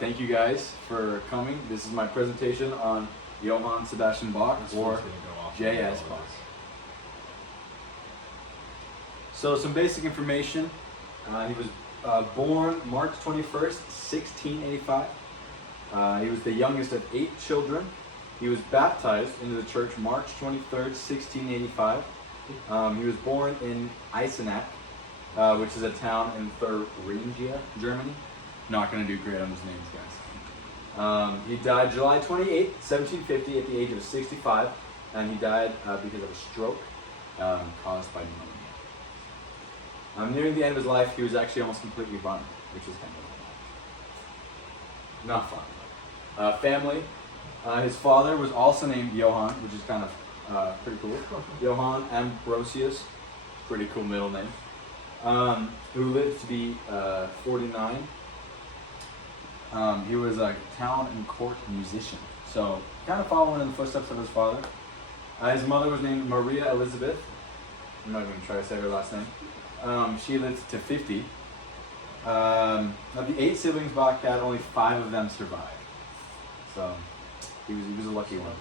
Thank you guys for coming. This is my presentation on Johann Sebastian Bach, or J.S. Bach. So some basic information. He was born March 21st, 1685. He was the youngest of 8 children. He was baptized into the church March 23rd, 1685. He was born in Eisenach, which is a town in Thuringia, Germany. Not going to do great on those names, guys. He died July 28, 1750 at the age of 65, and he died because of a stroke caused by pneumonia. Nearing the end of his life, he was actually almost completely blind, which is kind of not fun. Family. His father was also named Johann, which is kind of pretty cool. Johann Ambrosius, pretty cool middle name, who lived to be 49. He was a town and court musician, so kind of following in the footsteps of his father. His mother was named Maria Elizabeth. I'm not even going to try to say her last name. She lived to 50. Of the 8 siblings Bach had, only 5 of them survived. So he was a lucky one.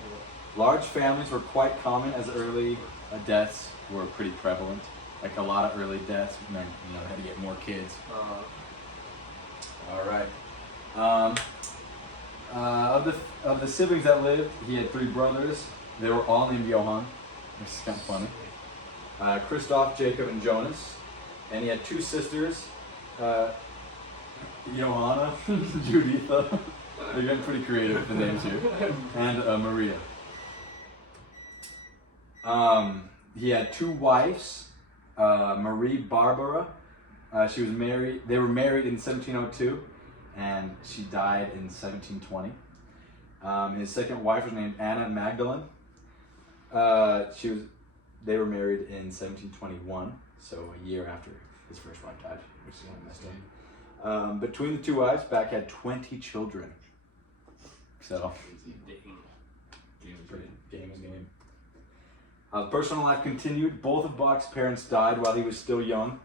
Large families were quite common, as early deaths were pretty prevalent. Like a lot of early deaths, they had to get more kids. All right. Of the siblings that lived, he had 3 brothers. They were all named Johann, which is kind of funny. Christoph, Jacob, and Jonas. And he had 2 sisters, Johanna, Juditha. They're getting pretty creative with the names here. And Maria. He had 2 wives, Marie Barbara. She was married. They were married in 1702. And she died in 1720. His second wife was named Anna Magdalene. They were married in 1721, so a year after his first wife died, which is kind of messed up. Between the 2 wives, Bach had 20 children. So, game. Personal life continued. Both of Bach's parents died while he was still young,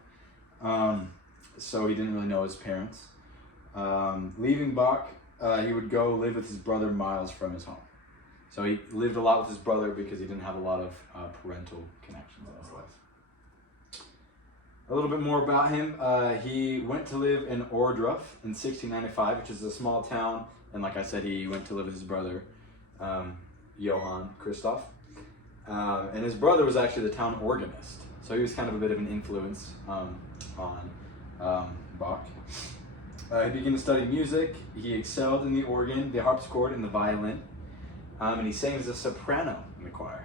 so he didn't really know his parents. Leaving Bach, he would go live with his brother miles from his home. So he lived a lot with his brother because he didn't have a lot of parental connections in his life. A little bit more about him. He went to live in Ohrdruf in 1695, which is a small town. And like I said, he went to live with his brother, Johann Christoph. And his brother was actually the town organist. So he was kind of a bit of an influence on Bach. He began to study music. He excelled in the organ, the harpsichord, and the violin. And he sang as a soprano in the choir.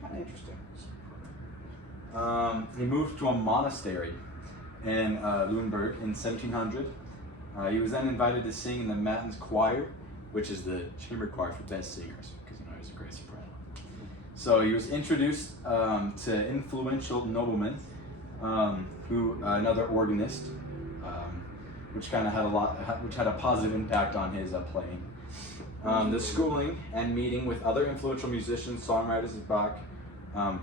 Kind of interesting. He moved to a monastery in Lüneburg in 1700. He was then invited to sing in the Matins choir, which is the chamber choir for best singers, because he was a great soprano. So he was introduced to influential noblemen, another organist, which kind of had a positive impact on his playing. The schooling and meeting with other influential musicians, songwriters of Bach,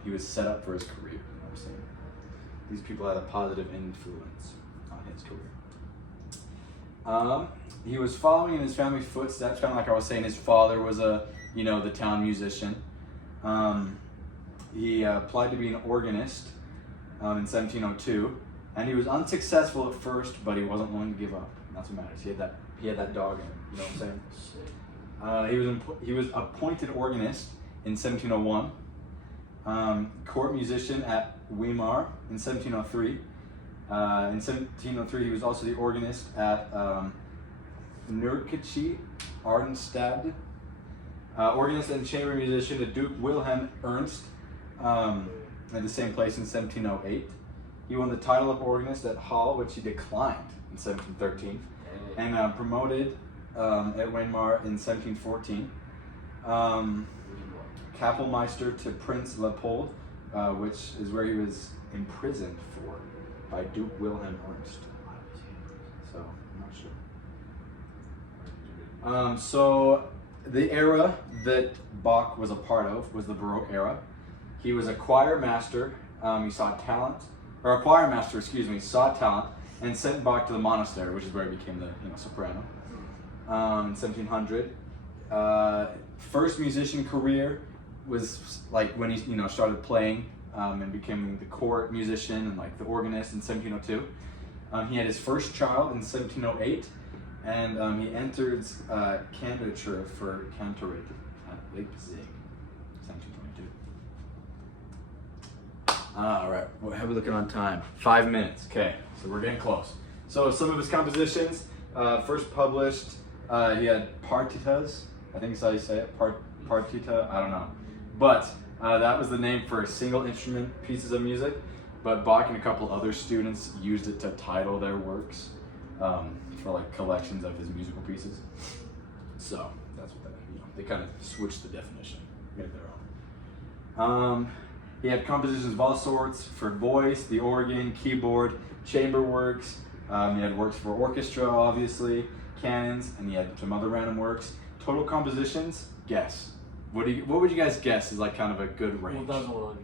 he was set up for his career. These people had a positive influence on his career. He was following in his family's footsteps, kind of like I was saying. His father was the town musician. He applied to be an organist in 1702. And he was unsuccessful at first, but he wasn't willing to give up. And that's what matters. He had that dog in him. You know what I'm saying? He was appointed organist in 1701. Court musician at Weimar in 1703. In 1703, he was also the organist at Nürnberg, Arnstadt. Organist and chamber musician to Duke Wilhelm Ernst at the same place in 1708. He won the title of organist at Halle, which he declined in 1713, and promoted at Weimar in 1714. Kapellmeister to Prince Leopold, which is where he was imprisoned for by Duke Wilhelm Ernst. So, I'm not sure. So, the era that Bach was a part of was the Baroque era. He was a choir master. He saw talent. Or a choir master, saw talent and sent Bach to the monastery, which is where he became the soprano. In 1700. First musician career was like when he started playing and became the court musician and like the organist in 1702. He had his first child in 1708, and he entered candidature for cantorate at Leipzig, 1722. All right, how are we looking on time? 5 minutes. Okay, so we're getting close. So some of his compositions, first published, he had partitas. I think that's how you say it. Partita. I don't know, but that was the name for single instrument pieces of music. But Bach and a couple other students used it to title their works for like collections of his musical pieces. So that's what they kind of switched the definition, made it their own. He had compositions of all sorts for voice, the organ, keyboard, chamber works. He had works for orchestra, obviously, canons, and he had some other random works. Total compositions, guess. What would you guys guess is like kind of a good range? 1,100.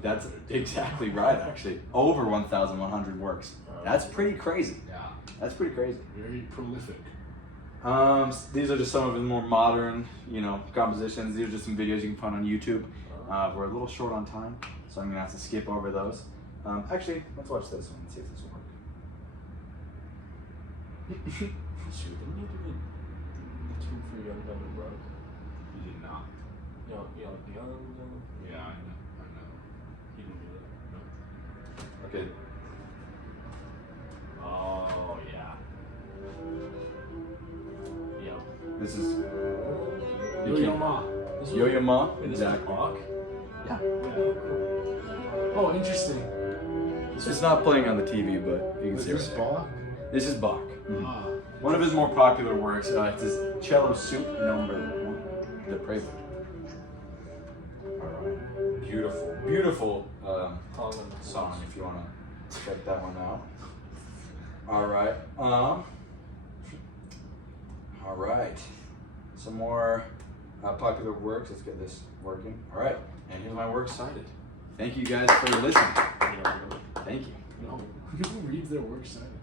That's exactly right, actually. Over 1,100 works. That's pretty crazy. Yeah. That's pretty crazy. Very prolific. These are just some of his more modern, compositions. These are just some videos you can find on YouTube. We're a little short on time, so I'm gonna have to skip over those. Actually, let's watch this one and see if this will work. Shoot, didn't you do the tune for Young Dumb and Broke? He did not. Young Dumb? Yeah, I know. He didn't do that. No. Okay. Oh, yeah. Yep. This is Yo-Yo Ma. Yo-Yo Ma. Wait, this is Exactly. Bach? Yeah. Yeah, cool. Oh, interesting. It's not playing on the TV, but you can Is see this right there. Bach? This is Bach. Ah. One of his more popular works. It's his cello suite number 1, the Prelude. All right. Beautiful song. If you want to check that one out. All right. All right. Some more popular works. Let's get this working. All right. And here's my works cited. Thank you guys for listening. Thank you. No. Who reads their works cited?